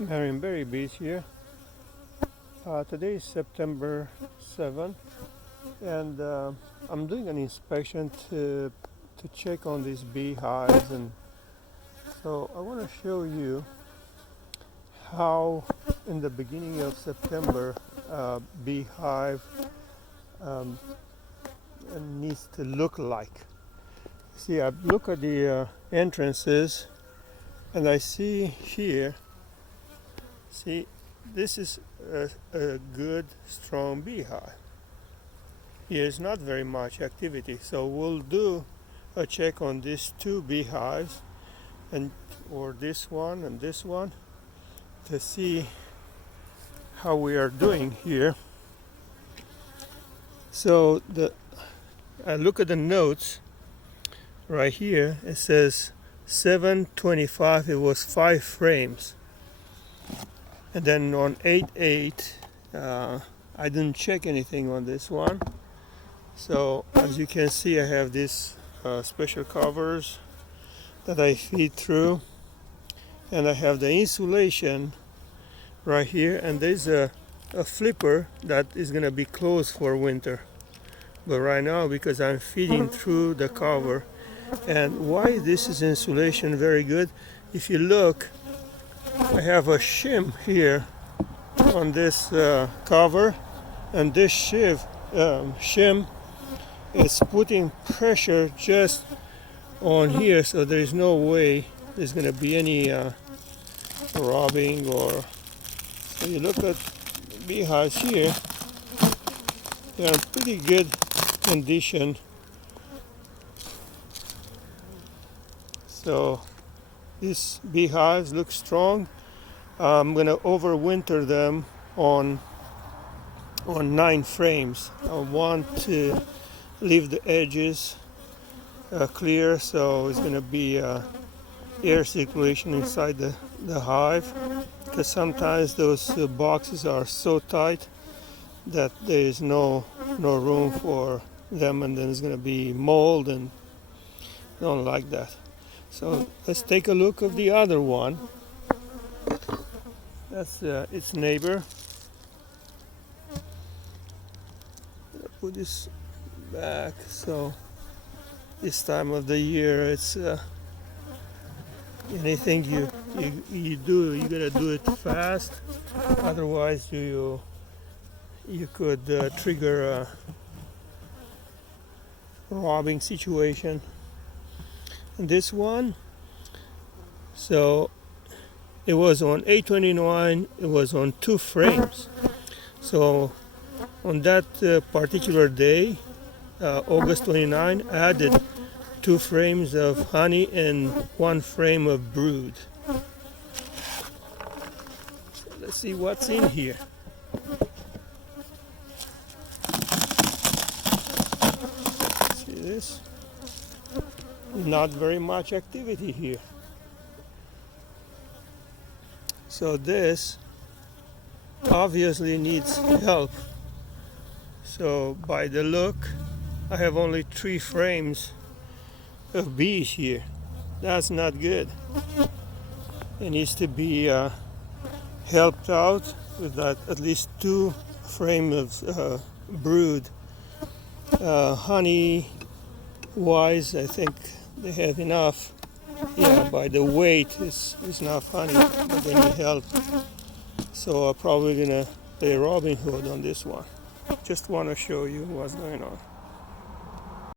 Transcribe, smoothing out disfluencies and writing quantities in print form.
Berry Beach here. Today is September 7th, and I'm doing an inspection to check on these beehives, and so I want to show you how in the beginning of September beehive um, needs to look like. See, I look at the entrances, and I see here. See, this is a good, strong beehive. Here's not very much activity, so we'll do a check on these two beehives, or this one and this one, to see how we are doing here. So I look at the notes right here. It says 7/25. It was 5 frames. And then on 8/8, I didn't check anything on this one. So as you can see, I have these special covers that I feed through, and I have the insulation right here, and there's a flipper that is going to be closed for winter. But right now, because I'm feeding through the cover, and why this is insulation very good, if you look, I have a shim here on this cover, and this shim is putting pressure just on here, so there is no way there's going to be any robbing. Or so you look at beehives here, they're in pretty good condition. So these beehives look strong. I'm gonna overwinter them on 9 frames. I want to leave the edges clear, so it's gonna be air circulation inside the hive, because sometimes those boxes are so tight that there is no room for them, and then it's gonna be mold, and I don't like that. So let's take a look at the other one. That's its neighbor. Put this back. So this time of the year, it's anything you do, you gotta do it fast. Otherwise, you could trigger a robbing situation. And this one, so it was on 8/29. It was on 2 frames. So on that particular day, August 29, I added 2 frames of honey and 1 frame of brood. So let's see what's in here. See this? Not very much activity here. So this obviously needs help. So by the look, I have only 3 frames of bees here. That's not good. It needs to be helped out with that, at least 2 frames of brood. Honey wise, I think they have enough. Yeah, by the weight is enough honey, but they need help. So I'm probably gonna play Robin Hood on this one. Just want to show you what's going on.